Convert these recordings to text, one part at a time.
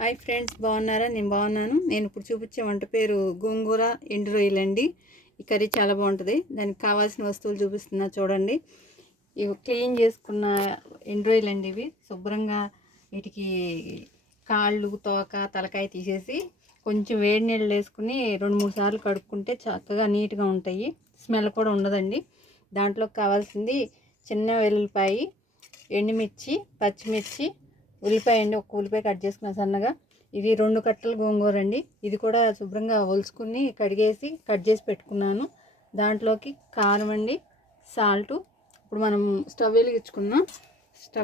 Hi friends, బాగున్నారా? నేను బాగున్నాను. నేను ఇప్పుడు చూపించే వంట పేరు గోంగూర ఎండు రొయ్యలు అండి. ఈ కర్రీ చాలా బాగుంటుంది. దానికి కావాల్సిన వస్తువులు చూపిస్తున్నా చూడండి. ఇవి క్లీన్ చేసుకున్న ఎండు రొయ్యలు అండి. ఇవి శుభ్రంగా వీటికి కాళ్ళు, తోక, తలకాయ తీసేసి కొంచెం వేడి నీళ్ళు వేసుకుని 2-3 సార్లు కడుక్కుంటే చక్కగా నీట్గా ఉంటాయి. స్మెల్ కూడా ఉండదండి. దాంట్లోకి కావాల్సింది చిన్న వెల్లుల్లిపాయ, ఎండుమిర్చి, పచ్చిమిర్చి, ఉల్లిపాయ అండి. ఒక ఉల్లిపాయ కట్ చేసుకున్న సన్నగా. ఇది 2 కట్టలు గోంగూర అండి. ఇది కూడా శుభ్రంగా ఒలుచుకుని కడిగేసి కట్ చేసి పెట్టుకున్నాను. దాంట్లోకి కారం అండి, సాల్టు. ఇప్పుడు మనం స్టవ్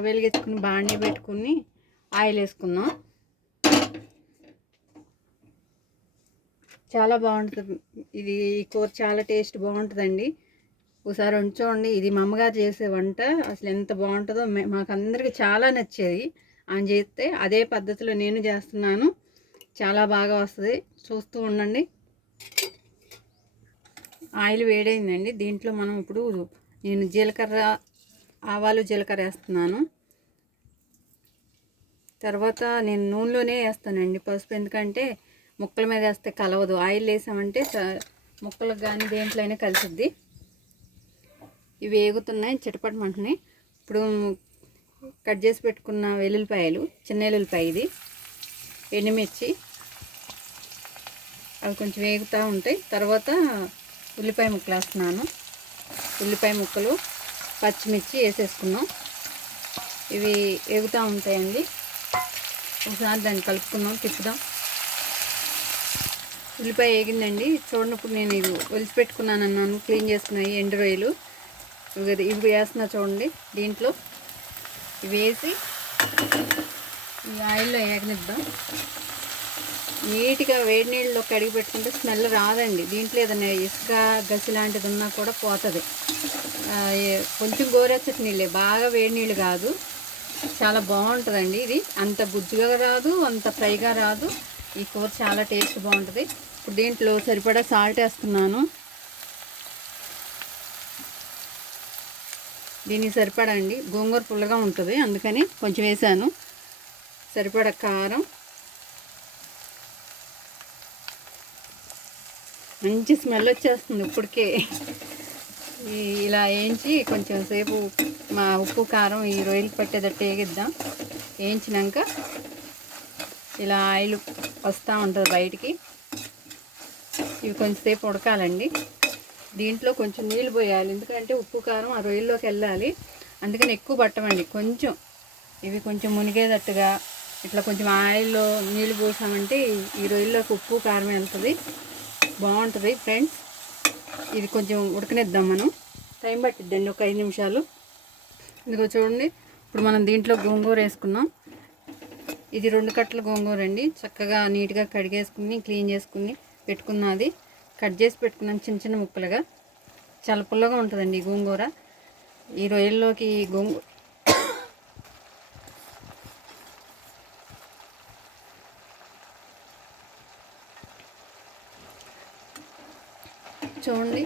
వెలిగించుకుని బాండీ పెట్టుకుని ఆయిల్ వేసుకుందాం. చాలా బాగుంటుంది ఇది. ఈ కూర చాలా టేస్ట్ బాగుంటుందండి. ఒకసారి ఉంచోండి. ఇది మా అమ్మగారు చేసే వంట. అసలు ఎంత బాగుంటుందో మాకు అందరికీ చాలా నచ్చేది. అని చేస్తే అదే పద్ధతిలో నేను చేస్తున్నాను. చాలా బాగా వస్తుంది. చూస్తూ ఉండండి. ఆయిల్ వేడైందండి. దీంట్లో మనం ఇప్పుడు నేను ఆవాలు జీలకర్ర వేస్తున్నాను. తర్వాత నేను నూనెలోనే వేస్తానండి పసుపు. ఎందుకంటే ముక్కల మీద వేస్తే కలవదు. ఆయిల్ వేసామంటే ముక్కలకు కానీ దేంట్లో అయినా కలిసిద్ది. ఇవి వేగుతున్నాయి, చిటపటమంటున్నాయి. ఇప్పుడు కట్ చేసి పెట్టుకున్న వెల్లుల్లిపాయలు, చిన్న వెల్లుల్లిపాయ, ఇది ఎండుమిర్చి, అవి కొంచెం వేగుతూ ఉంటాయి. తర్వాత ఉల్లిపాయ ముక్కలు వేస్తున్నాను. ఉల్లిపాయ ముక్కలు, పచ్చిమిర్చి వేసేసుకున్నాం. ఇవి వేగుతూ ఉంటాయండి. ఒకసారి దాన్ని కలుపుకుందాం, తిప్పుదాం. ఉల్లిపాయ వేగిందండి. చూడండి, ఇప్పుడు నేను ఇది ఒలిచిపెట్టుకున్నాను అన్నాను, క్లీన్ చేసుకున్నాయి ఎండు రొయ్యలు. ఇవి వేస్తున్నా చూడండి. దీంట్లో ఇవి వేసి ఈ ఆయిల్లో వేగనిద్దాం. నీట్గా వేడి నీళ్ళలో కడిగి పెట్టుకుంటే స్మెల్ రాదండి. దీంట్లో ఏదైనా ఇసుక, గసి లాంటిది ఉన్నా కూడా పోతుంది. కొంచెం గోరెచ్చటి నీళ్ళే, బాగా వేడి నీళ్ళు కాదు. చాలా బాగుంటుందండి. ఇది అంత గుజ్జుగా రాదు, అంత ఫ్రైగా రాదు. ఈ కూర చాలా టేస్ట్ బాగుంటుంది. ఇప్పుడు దీంట్లో సరిపడా సాల్ట్ వేస్తున్నాను. దీనికి సరిపడా అండి. గోంగూర పుల్లగా ఉంటుంది, అందుకని కొంచెం వేసాను. సరిపడా కారం, మంచి స్మెల్ వచ్చేస్తుంది ఇప్పటికే. ఇలా వేయించి కొంచెం సేపు ఉప్పు కారం ఈ రొయ్యలు పట్టేటట్టు వేగిద్దాం. వేయించినాక ఇలా ఆయిల్ వస్తూ ఉంటుంది బయటికి. ఇవి కొంచెంసేపు ఉడకాలండి. దీంట్లో కొంచెం నీళ్ళు పోయాలి, ఎందుకంటే ఉప్పు కారం ఆ రొయ్యల్లోకి వెళ్ళాలి. అందుకని ఎక్కువ పట్టమండి. కొంచెం ఇవి కొంచెం మునిగేటట్టుగా ఇట్లా కొంచెం ఆయిల్లో నీళ్ళు పోసామంటే ఈ రొయ్యల్లోకి ఉప్పు కారం వెళ్తుంది. బాగుంటుంది ఫ్రెండ్స్. ఇది కొంచెం ఉడకనిద్దాం. మనం టైం పట్టిద్దండి, ఒక 5 నిమిషాలు. ఇదిగో చూడండి, ఇప్పుడు మనం దీంట్లో గోంగూర వేసుకున్నాం. ఇది 2 కట్టల గోంగూర అండి. చక్కగా నీట్గా కడిగేసుకుని క్లీన్ చేసుకుని పెట్టుకున్నది. కట్ చేసి పెట్టుకున్నాం చిన్న చిన్న ముక్కలుగా. చాలా పుల్లగా ఉంటుందండి ఈ గోంగూర. ఈ రొయ్యల్లోకి గోంగూర చూడండి.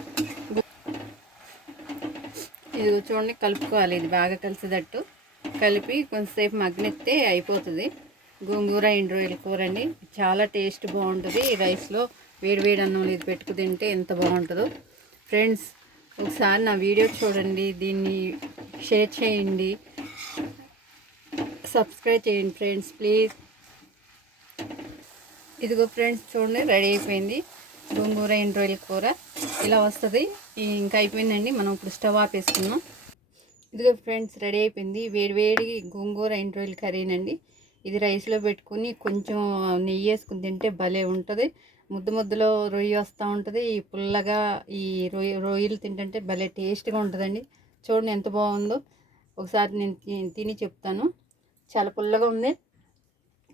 ఇది చూడండి, కలుపుకోవాలి. ఇది బాగా కలిసేటట్టు కలిపి కొంచెంసేపు మగ్గనిస్తే అయిపోతుంది. గోంగూర ఎండు రొయ్యల కూర అండి. చాలా టేస్ట్ బాగుంటుంది. ఈ రైస్లో వేడి అన్నంలో ఇది పెట్టుకు తింటే ఎంత బాగుంటుందో. ఫ్రెండ్స్, ఒకసారి నా వీడియో చూడండి, దీన్ని షేర్ చేయండి, సబ్స్క్రైబ్ చేయండి ఫ్రెండ్స్, ప్లీజ్. ఇదిగో ఫ్రెండ్స్, చూడండి, రెడీ అయిపోయింది గోంగూర ఎండు రొయ్యల కూర. ఇలా వస్తుంది. ఇంకా అయిపోయిందండి. మనం ఇప్పుడు స్టవ్ ఆపేసుకున్నాం. ఇదిగో ఫ్రెండ్స్, రెడీ అయిపోయింది వేడి గోంగూర ఎండు రొయ్యల కర్రీనండి. ఇది రైస్లో పెట్టుకుని కొంచెం నెయ్యి వేసుకుని తింటే భలే ఉంటుంది. ముద్దలో రొయ్య వస్తూ ఉంటుంది. ఈ పుల్లగా ఈ రొయ్యలు తింటుంటే భలే టేస్ట్గా ఉంటుందండి. చూడండి ఎంత బాగుందో. ఒకసారి నేను తిని చెప్తాను. చాలా పుల్లగా ఉంది,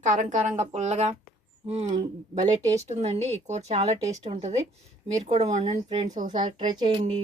కారంగా పుల్లగా, భలే టేస్ట్ ఉందండి. ఈ కూర చాలా టేస్ట్ ఉంటుంది. మీరు కూడా వండండి ఫ్రెండ్స్, ఒకసారి ట్రై చేయండి.